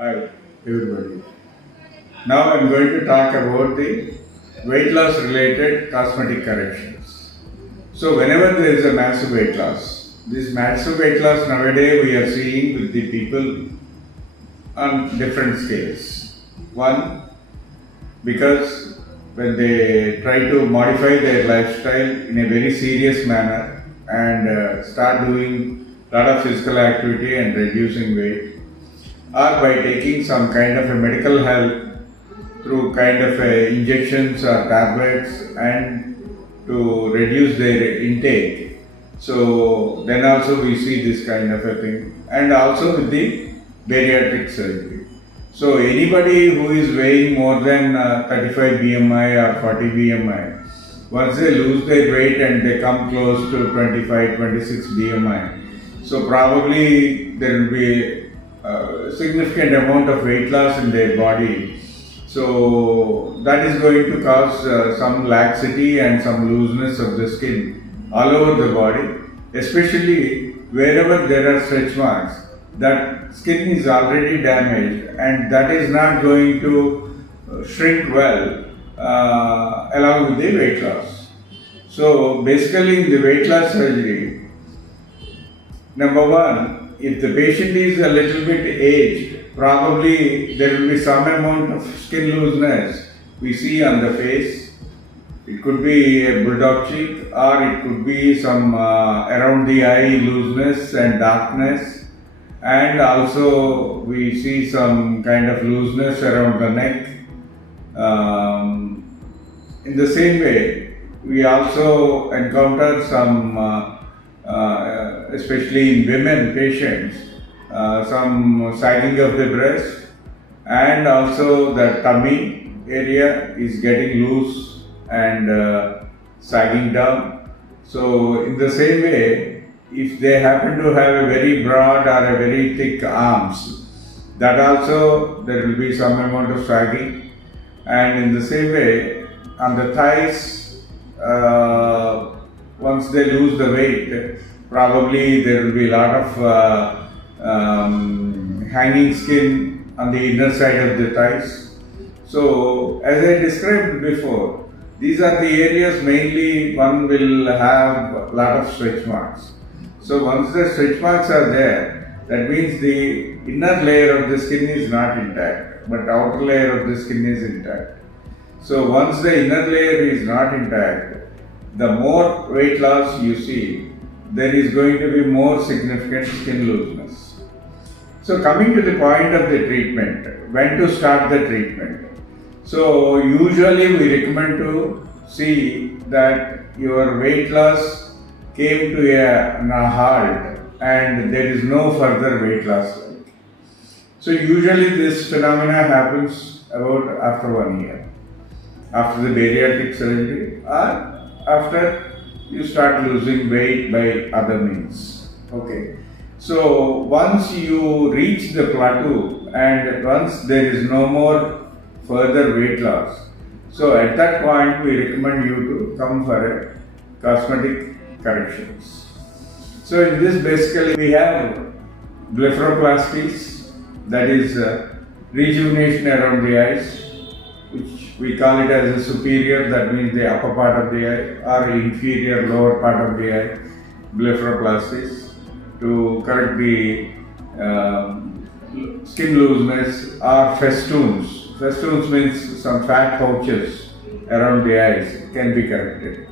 Hi, everybody. Now I'm going to talk about the weight loss related cosmetic corrections. So, whenever there is a massive weight loss, this massive weight loss nowadays we are seeing with the people on different scales. One, because when they try to modify their lifestyle in a very serious manner and start doing a lot of physical activity and reducing weight, or by taking some kind of a medical help through kind of injections or tablets and to reduce their intake. So then also we see this kind of a thing, and also with the bariatric surgery. So anybody who is weighing more than 35 BMI or 40 BMI, once they lose their weight and they come close to 25, 26 BMI, so probably there will be a significant amount of weight loss in their body. So that is going to cause some laxity and some looseness of the skin all over the body, especially wherever there are stretch marks. That skin is already damaged and that is not going to shrink well along with the weight loss. So basically in the weight loss surgery, number one, if the patient is a little bit aged, probably there will be some amount of skin looseness we see on the face. It could be a bulldog cheek or it could be some around the eye looseness and darkness, and also we see some kind of looseness around the neck. In the same way, we also encounter some especially in women patients, some sagging of the breast, and also the tummy area is getting loose and sagging down. So in the same way, if they happen to have a very broad or a very thick arms, that also there will be some amount of sagging. And in the same way, on the thighs, once they lose the weight, probably there will be a lot of hanging skin on the inner side of the thighs. So, as I described before, these are the areas mainly one will have a lot of stretch marks. So, once the stretch marks are there, that means the inner layer of the skin is not intact, but outer layer of the skin is intact. So, once the inner layer is not intact, the more weight loss you see, there is going to be more significant skin looseness. So coming to the point of the treatment, when to start the treatment. So usually we recommend to see that your weight loss came to a halt and there is no further weight loss. So usually this phenomena happens about after 1 year, after the bariatric surgery or after you start losing weight by other means. Okay. So once you reach the plateau and once there is no more further weight loss, so at that point we recommend you to come for a cosmetic corrections. So in this basically we have blepharoplasties, that is rejuvenation around the eyes, which we call it as a superior, that means the upper part of the eye, or inferior lower part of the eye, blepharoplasties, to correct the skin looseness, or festoons. Festoons means some fat pouches around the eyes can be corrected.